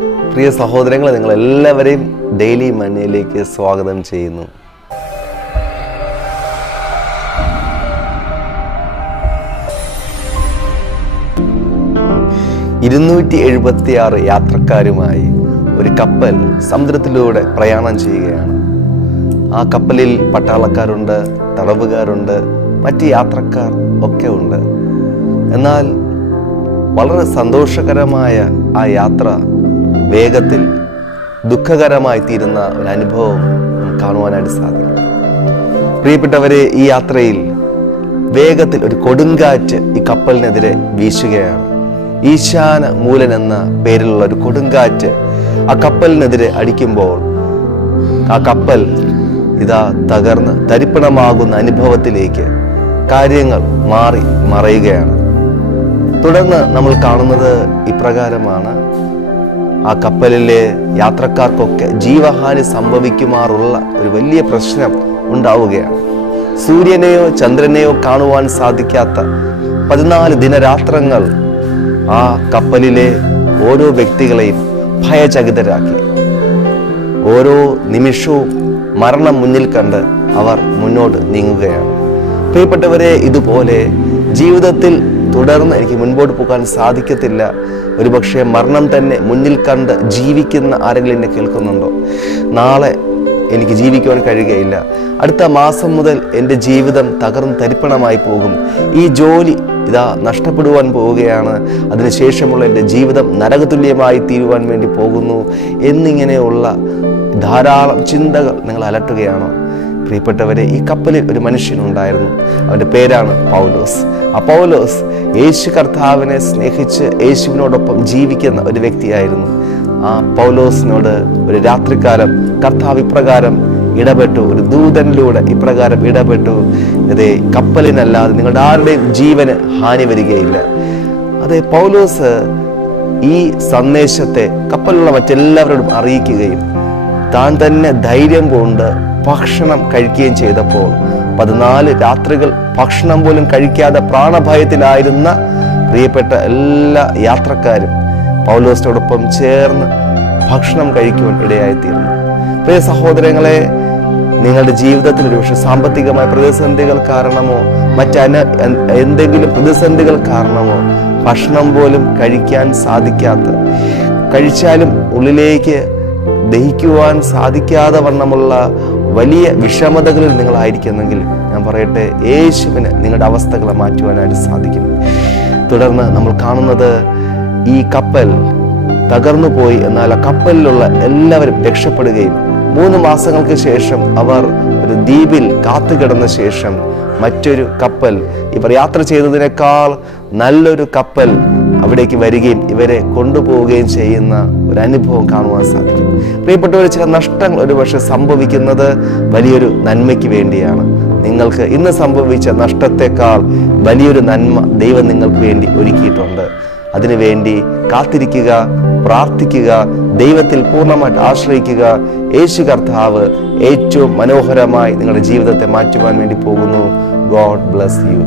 പ്രിയ സഹോദരങ്ങളെ, നിങ്ങളെല്ലാവരെയും ഡെയിലി മന്നയിലേക്ക് സ്വാഗതം ചെയ്യുന്നു. $276 യാത്രക്കാരുമായി ഒരു കപ്പൽ സമുദ്രത്തിലൂടെ പ്രയാണം ചെയ്യുകയാണ്. ആ കപ്പലിൽ പട്ടാളക്കാരുണ്ട്, തടവുകാരുണ്ട്, മറ്റ് യാത്രക്കാർ ഒക്കെ ഉണ്ട്. എന്നാൽ വളരെ സന്തോഷകരമായ ആ യാത്ര വേഗത്തിൽ ദുഃഖകരമായി തീരുന്ന ഒരു അനുഭവം കാണുവാനായിട്ട് സാധിക്കും. പ്രിയപ്പെട്ടവരെ, ഈ യാത്രയിൽ വേഗത്തിൽ ഒരു കൊടുങ്കാറ്റ് ഈ കപ്പലിനെതിരെ വീശുകയാണ്. ഈശാന മൂലൻ എന്ന പേരിലുള്ള ഒരു കൊടുങ്കാറ്റ് ആ കപ്പലിനെതിരെ അടിക്കുമ്പോൾ ആ കപ്പൽ ഇതാ തകർന്ന് തരിപ്പണമാകുന്ന അനുഭവത്തിലേക്ക് കാര്യങ്ങൾ മറയുകയാണ്. തുടർന്ന് നമ്മൾ കാണുന്നത് ഇപ്രകാരമാണ്: ആ കപ്പലിലെ യാത്രക്കാർക്കൊക്കെ ജീവഹാനി സംഭവിക്കുമാറുള്ള ഒരു വലിയ പ്രശ്നം ഉണ്ടാവുകയാണ്. സൂര്യനെയോ ചന്ദ്രനെയോ കാണുവാൻ സാധിക്കാത്ത 14 ദിനരാത്രങ്ങൾ ആ കപ്പലിലെ ഓരോ വ്യക്തികളെയും ഭയചകിതരാക്കി. ഓരോ നിമിഷവും മരണം മുന്നിൽ കണ്ട് അവർ മുന്നോട്ട് നീങ്ങുകയാണ്. പ്രിയപ്പെട്ടവരെ, ഇതുപോലെ ജീവിതത്തിൽ തുടർന്ന് എനിക്ക് മുൻപോട്ട് പോകാൻ സാധിക്കത്തില്ല, ഒരുപക്ഷെ മരണം തന്നെ മുന്നിൽ കണ്ട് ജീവിക്കുന്ന ആരെങ്കിലും എന്നെ കേൾക്കുന്നുണ്ടോ? നാളെ എനിക്ക് ജീവിക്കുവാൻ കഴിയുകയില്ല, അടുത്ത മാസം മുതൽ എൻ്റെ ജീവിതം തകർന്ന് തരിപ്പണമായി പോകും, ഈ ജോലി ഇതാ നഷ്ടപ്പെടുവാൻ പോവുകയാണ്, അതിനുശേഷമുള്ള എൻ്റെ ജീവിതം നരകതുല്യമായി തീരുവാൻ വേണ്ടി പോകുന്നു എന്നിങ്ങനെയുള്ള ധാരാളം ചിന്തകൾ നിങ്ങൾ അലട്ടുകയാണോ? പ്രിയപ്പെട്ടവരെ, ഈ കപ്പലിൽ ഒരു മനുഷ്യനുണ്ടായിരുന്നു. അവൻ്റെ പേരാണ് പൗലോസ്. ആ പൗലോസ് യേശു കർത്താവിനെ സ്നേഹിച്ച് യേശുവിനോടൊപ്പം ജീവിക്കുന്ന ഒരു വ്യക്തിയായിരുന്നു. ആ പൗലോസിനോട് ഒരു രാത്രികാലം കർത്താവ് ഇപ്രകാരം ഇടപെട്ടു, ഒരു ദൂതനിലൂടെ ഇപ്രകാരം ഇടപെട്ടു: അതെ, കപ്പലിനല്ലാതെ നിങ്ങളുടെ ആരുടെയും ജീവന് ഹാനി വരികയില്ല. അതെ, പൗലോസ് ഈ സന്ദേശത്തെ കപ്പലിലുള്ള മറ്റെല്ലാവരോടും അറിയിക്കുകയും താൻ തന്നെ ധൈര്യം കൊണ്ട് ഭക്ഷണം കഴിക്കുകയും ചെയ്തപ്പോൾ 14 രാത്രികൾ ഭക്ഷണം പോലും കഴിക്കാതെ പ്രാണഭയത്തിലായിരുന്ന പ്രിയപ്പെട്ട എല്ലാ യാത്രക്കാരും പൗലോസിനോടൊപ്പം ചേർന്ന് ഭക്ഷണം കഴിക്കുവാൻ ഇടയായിത്തീർന്നു. പ്രിയ സഹോദരങ്ങളെ, നിങ്ങളുടെ ജീവിതത്തിൽ ഒരുപക്ഷെ സാമ്പത്തികമായ പ്രതിസന്ധികൾ കാരണമോ എന്തെങ്കിലും പ്രതിസന്ധികൾ കാരണമോ ഭക്ഷണം പോലും കഴിക്കാൻ സാധിക്കാത്ത, കഴിച്ചാലും ഉള്ളിലേക്ക് ദഹിക്കുവാൻ സാധിക്കാതെ വണ്ണമുള്ള വലിയ വിഷമതകളിൽ നിങ്ങളായിരിക്കുന്നെങ്കിൽ ഞാൻ പറയട്ടെ, യേശുവിന് നിങ്ങളുടെ അവസ്ഥകളെ മാറ്റുവാനായിട്ട് സാധിക്കും. തുടർന്ന് നമ്മൾ കാണുന്നത് ഈ കപ്പൽ തകർന്നു പോയി. എന്നാൽ ആ കപ്പലിലുള്ള എല്ലാവരും രക്ഷപ്പെടുകയും 3 മാസങ്ങൾക്ക് ശേഷം അവർ ഒരു ദ്വീപിൽ കാത്തുകിടന്ന ശേഷം മറ്റൊരു കപ്പൽ, ഇവർ യാത്ര ചെയ്തതിനേക്കാൾ നല്ലൊരു കപ്പൽ അവിടേക്ക് വരികയും ഇവരെ കൊണ്ടുപോവുകയും ചെയ്യുന്ന ഒരു അനുഭവം കാണുവാൻ സാധിക്കും. പ്രിയപ്പെട്ടവർ, ചില നഷ്ടങ്ങൾ ഒരുപക്ഷെ സംഭവിക്കുന്നത് വലിയൊരു നന്മയ്ക്ക് വേണ്ടിയാണ്. നിങ്ങൾക്ക് ഇന്ന് സംഭവിച്ച നഷ്ടത്തെക്കാൾ വലിയൊരു നന്മ ദൈവം നിങ്ങൾക്ക് വേണ്ടി ഒരുക്കിയിട്ടുണ്ട്. അതിനുവേണ്ടി കാത്തിരിക്കുക, പ്രാർത്ഥിക്കുക, ദൈവത്തിൽ പൂർണ്ണമായിട്ട് ആശ്രയിക്കുക. യേശു കർത്താവ് ഏറ്റവും മനോഹരമായി നിങ്ങളുടെ ജീവിതത്തെ മാറ്റുവാൻ വേണ്ടി പോകുന്നു. God bless you.